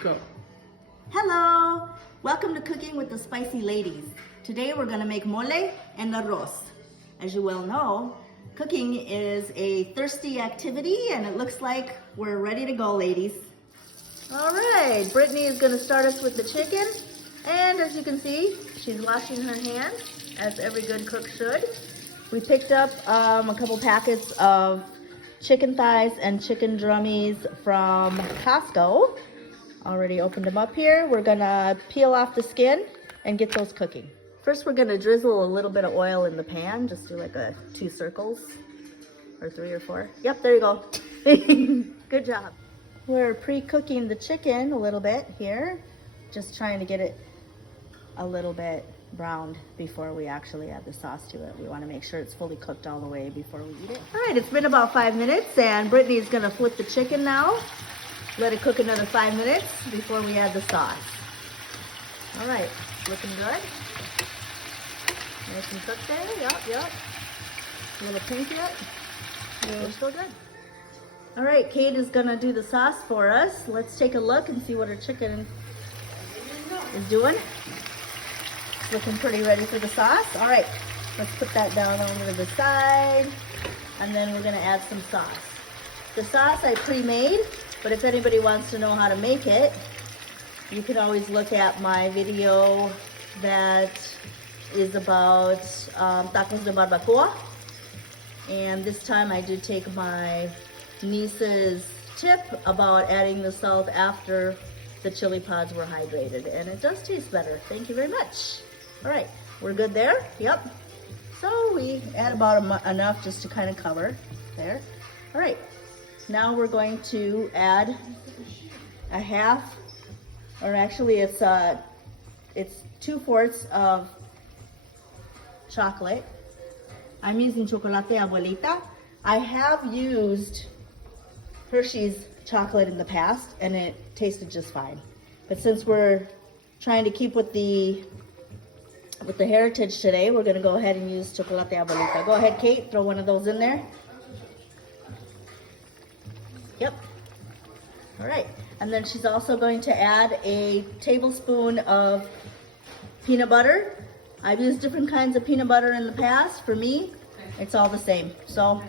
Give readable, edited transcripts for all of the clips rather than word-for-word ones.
Go. Hello! Welcome to Cooking with the Spicy Ladies. Today we're gonna make mole and arroz. As you well know, cooking is a thirsty activity and it looks like we're ready to go, ladies. All right, Brittany is gonna start us with the chicken. And as you can see, she's washing her hands, as every good cook should. We picked up a couple packets of chicken thighs and chicken drummies from Costco. Already opened them up here. We're gonna peel off the skin and get those cooking. First, we're gonna drizzle a little bit of oil in the pan. Just do like 2 circles, or 3 or 4. Yep, there you go. Good job. We're pre-cooking the chicken a little bit here. Just trying to get it a little bit browned before we actually add the sauce to it. We want to make sure it's fully cooked all the way before we eat it. All right, it's been about 5 minutes and Brittany's gonna flip the chicken now. Let it cook another 5 minutes before we add the sauce. All right, looking good. Nice and cooked there, yep. A little pink yet? Yeah. We're still good. All right, Kate is gonna do the sauce for us. Let's take a look and see what her chicken is doing. Looking pretty ready for the sauce. All right, let's put that down over to the side. And then we're gonna add some sauce. The sauce I pre-made, but if anybody wants to know how to make it, you can always look at my video that is about tacos de barbacoa. And this time I did take my niece's tip about adding the salt after the chili pods were hydrated, and it does taste better. Thank you very much. All right, we're good there? Yep. So we add about enough just to kind of cover there. All right, now we're going to add a half, or actually it's 2/4 of chocolate. I'm using chocolate abuelita. I have used Hershey's chocolate in the past and it tasted just fine. But since we're trying to keep with the heritage today, we're gonna go ahead and use chocolate abuelita. Go ahead, Kate, throw one of those in there. Yep. All right, and then she's also going to add a tablespoon of peanut butter. I've used different kinds of peanut butter in the past. For me, it's all the same. So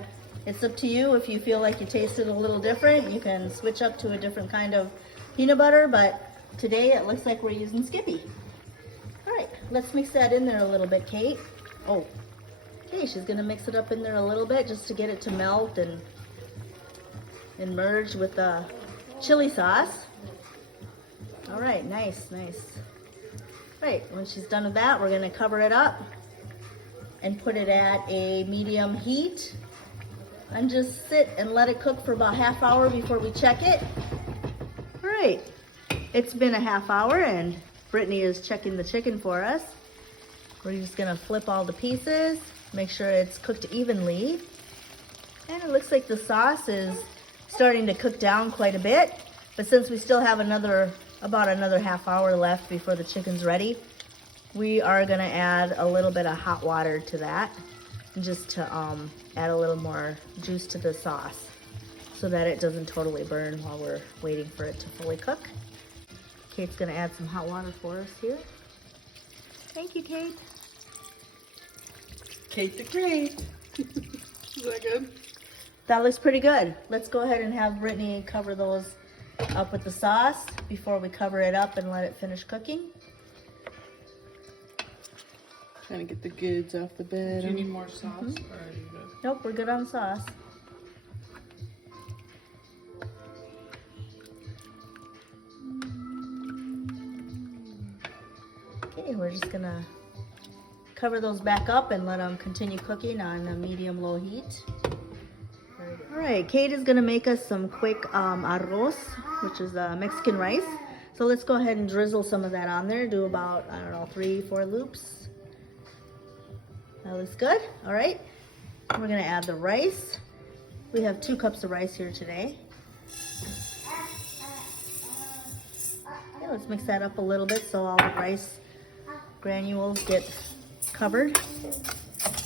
it's up to you. If you feel like you taste it a little different, you can switch up to a different kind of peanut butter, but today it looks like we're using Skippy. All right, let's mix that in there a little bit, Kate. Oh, okay, she's gonna mix it up in there a little bit just to get it to melt and merge with the chili sauce. All right, nice. Right, when she's done with that, we're gonna cover it up and put it at a medium heat and just sit and let it cook for about ½ hour before we check it. All right, it's been a ½ hour and Brittany is checking the chicken for us. We're just gonna flip all the pieces, make sure it's cooked evenly. And it looks like the sauce is starting to cook down quite a bit, but since we still have about another ½ hour left before the chicken's ready, we are gonna add a little bit of hot water to that, just to add a little more juice to the sauce so that it doesn't totally burn while we're waiting for it to fully cook. Kate's gonna add some hot water for us here. Thank you, Kate. Kate the Kate. Is that good? That looks pretty good. Let's go ahead and have Brittany cover those up with the sauce before we cover it up and let it finish cooking. Trying to get the goods off the bed. Do you need more sauce? Or are you good? Nope, we're good on sauce. Okay, we're just gonna cover those back up and let them continue cooking on a medium-low heat. All right, Kate is gonna make us some quick arroz, which is Mexican rice. So let's go ahead and drizzle some of that on there. Do about, 3-4 loops. That looks good. All right, we're gonna add the rice. We have 2 cups of rice here today. Okay, let's mix that up a little bit so all the rice granules get covered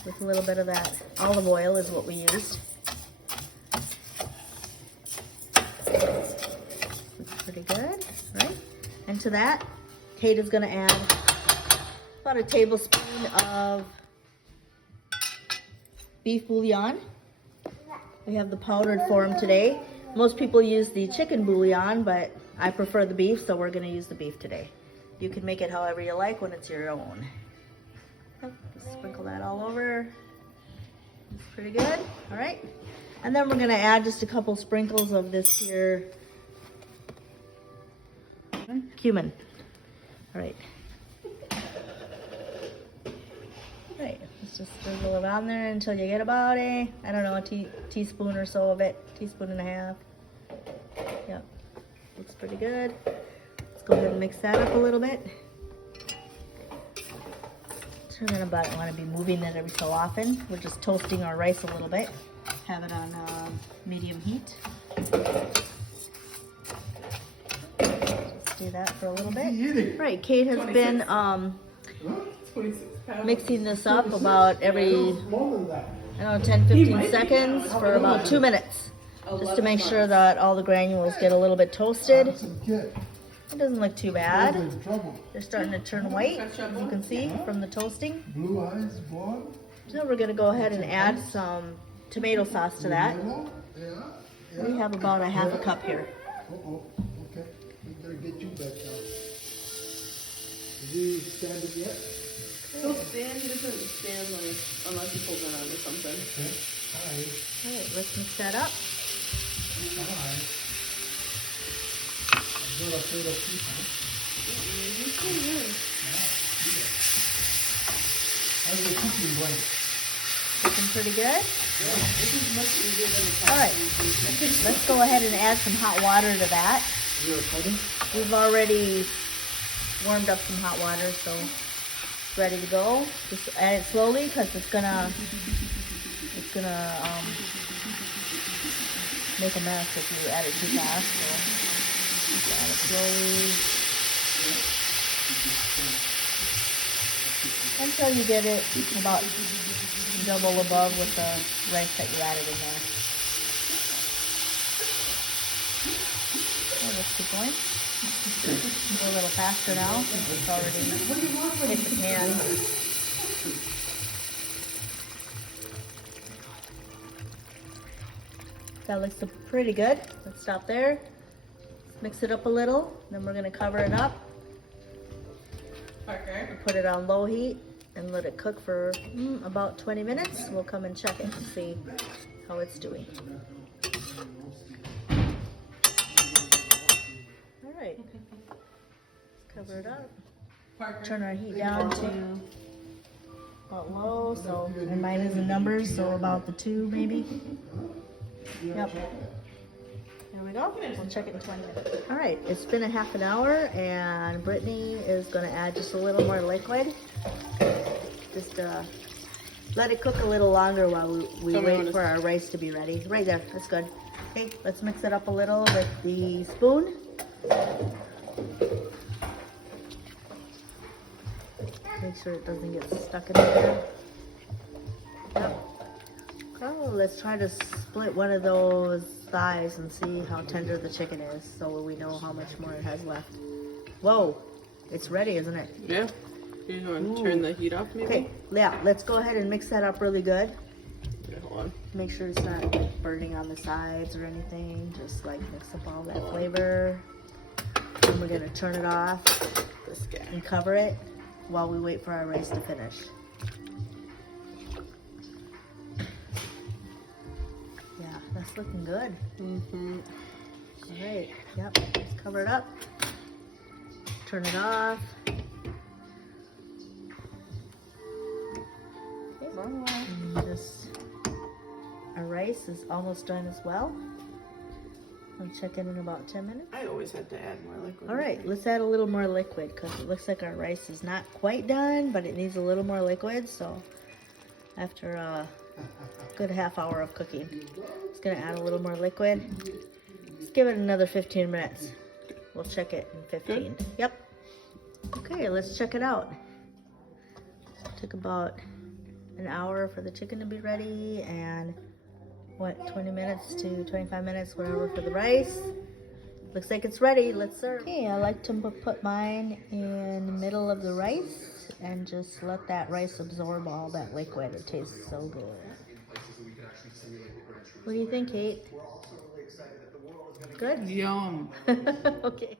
with a little bit of that olive oil is what we used. Looks pretty good, right? into that, Kate is gonna add about a tablespoon of beef bouillon. We have the powdered form today. Most people use the chicken bouillon, but I prefer the beef, so we're gonna use the beef today. You can make it however you like when it's your own. Yep, just sprinkle that all over. It's pretty good, all right. And then we're gonna add just a couple sprinkles of this here cumin. All right. Right, let's just sprinkle it on there until you get about I don't know, a teaspoon or so of it, teaspoon and a half. Yep, looks pretty good. Let's go ahead and mix that up a little bit. Turn it about, I want to be moving it every so often. We're just toasting our rice a little bit. Have it on medium heat. Just do that for a little bit. Right, Kate has been mixing this up about every, I don't know, 10-15 seconds for about 2 minutes. Just to make sure that all the granules get a little bit toasted. It doesn't look too bad. They're starting to turn white, as you can see from the toasting. So we're gonna go ahead and add some tomato sauce to that. We have about a half a cup here. Okay. We better get you back out. Is he standing yet? He'll stand, he doesn't stand like, unless he pulls around or something. Okay. Alright, let's mix that up. Alright. I'm not afraid of people. He's pretty good. How's the cooking going? Looking pretty good. This is much easier than the Alright, let's go ahead and add some hot water to that. We've already warmed up some hot water, so it's ready to go. Just add it slowly because it's gonna make a mess if you add it too fast. So just add it slowly until you get it about double above with the rice that you added in there. Okay, let's keep going. Go a little faster now since it's already hit the pan. That looks pretty good. Let's stop there. Let's mix it up a little. Then we're gonna cover it up. Parker. Put it on low heat and let it cook for about 20 minutes. We'll come and check it and see how it's doing. All right, let's cover it up. Turn our heat down to about low, so, and mine is in numbers, so about the 2 maybe. Yep. There we go. We'll check it in 20 minutes. All right, it's been a half an hour, and Brittany is going to add just a little more liquid. Just let it cook a little longer while we wait for our rice to be ready. Right there, that's good. Okay, let's mix it up a little with the spoon. Make sure it doesn't get stuck in there. Yep. Oh, let's try to split one of those thighs and see how tender the chicken is so we know how much more it has left. Whoa, it's ready, isn't it? Yeah. You're going to turn the heat off maybe? Okay, yeah, let's go ahead and mix that up really good. Okay, hold on. Make sure it's not like burning on the sides or anything. Just like mix up all that flavor. And we're gonna turn it off This guy. and cover it while we wait for our rice to finish. Yeah, that's looking good. Mm-hmm. All right, yep, let's cover it up. Turn it off. Okay. And just, our rice is almost done as well. I'll check in about 10 minutes. I always had to add more liquid. All right, let's add a little more liquid because it looks like our rice is not quite done, but it needs a little more liquid. So after a good half hour of cooking, it's gonna add a little more liquid. Let's give it another 15 minutes. We'll check it in 15. Good. Yep. Okay, let's check it out. Took about an hour for the chicken to be ready and what, 20 minutes to 25 minutes, whatever, for the rice. Looks like it's ready. Let's serve. Okay, I like to put mine in the middle of the rice and just let that rice absorb all that liquid. It tastes so good. What do you think, Kate? Good? Yum. Okay.